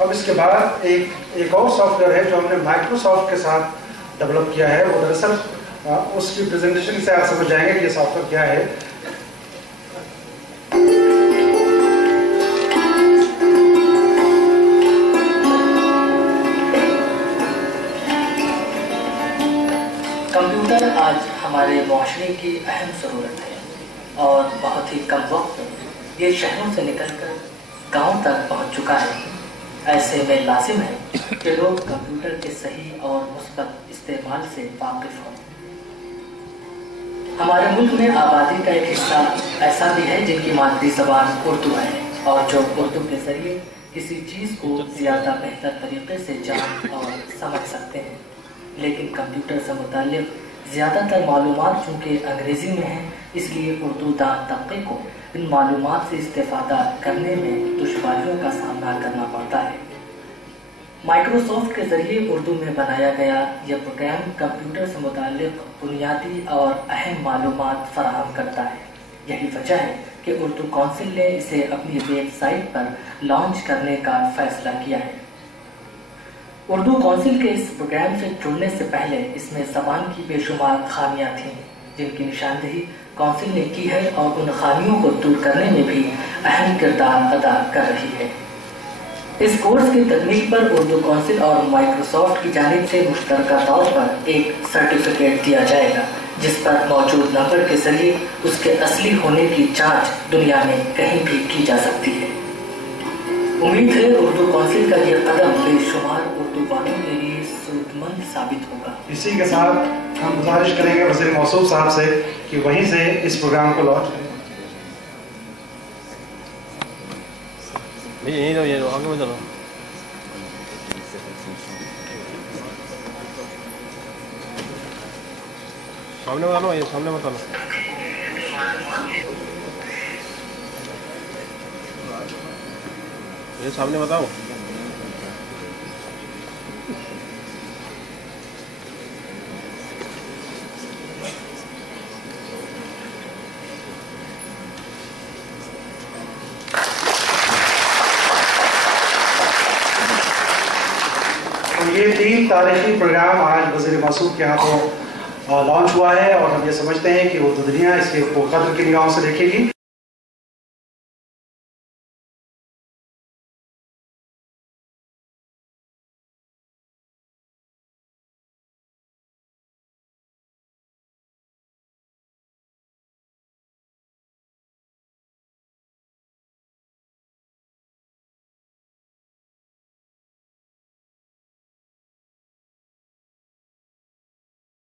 اب اس کے بعد ایک اور سافٹ ویئر ہے جو ہم نے مائکروسافٹ کے ساتھ ڈیولپ کیا ہے. وہ دراصل اس کی پریزنٹیشن سے آپ سمجھ جائیں گے کہ یہ سافٹ ویئر کیا ہے. کمپیوٹر آج ہمارے معاشرے کی اہم ضرورت ہے اور بہت ہی کم وقت میں یہ شہروں سے نکل کر گاؤں تک پہنچ چکا ہے. ایسے میں لازم ہے کہ لوگ کمپیوٹر کے صحیح اور مثبت استعمال سے واقف ہوں. ہمارے ملک میں آبادی کا ایک حصہ ایسا بھی ہے جن کی مادری زبان اردو ہے اور جو اردو کے ذریعے کسی چیز کو زیادہ بہتر طریقے سے جان اور سمجھ سکتے ہیں. لیکن کمپیوٹر سے متعلق زیادہ تر معلومات چونکہ انگریزی میں ہیں، اس لیے اردو دان طبقے کو ان معلومات سے استفادہ کرنے میں دشواریوں کا سامنا کرنا پڑتا ہے. مائکروسافٹ کے ذریعے اردو میں بنایا گیا یہ پروگرام کمپیوٹر سے متعلق بنیادی اور اہم معلومات فراہم کرتا ہے. یہی وجہ ہے کہ اردو کونسل نے اسے اپنی ویب سائٹ پر لانچ کرنے کا فیصلہ کیا ہے. اردو کونسل کے اس پروگرام سے جڑنے سے پہلے اس میں زبان کی بے شمار خامیاں تھیں جن کی نشاندہی کونسل نے کی ہے اور ان خامیوں کو دور کرنے میں بھی اہم کردار ادا کر رہی ہے. اس کورس کی تکمیل پر اردو کونسل اور مائکروسافٹ کی جانب سے مشترکہ طور پر ایک سرٹیفکیٹ دیا جائے گا جس پر موجود نمبر کے ذریعے اس کے اصلی ہونے کی جانچ دنیا میں کہیں بھی کی جا سکتی ہے. امید ہے اردو کونسل کا یہ قدم بے شمار اردو والوں کے لیے سود مند ثابت ہوگا. اسی کے ساتھ ہم گزارش کریں گے وزیر موصوف صاحب سے کہ وہیں سے اس پروگرام کو لانچ کریں. یہ آگے میں چلو. سامنے بتا لو، یہ سامنے بتا لو. یہ سامنے بتاؤ. یہ 3 تاریخی پروگرام آج وزیر موصوف کے ہاتھوں لانچ ہوا ہے اور ہم یہ سمجھتے ہیں کہ اردو دنیا اس کے قدر کی نگاہوں سے دیکھے گی.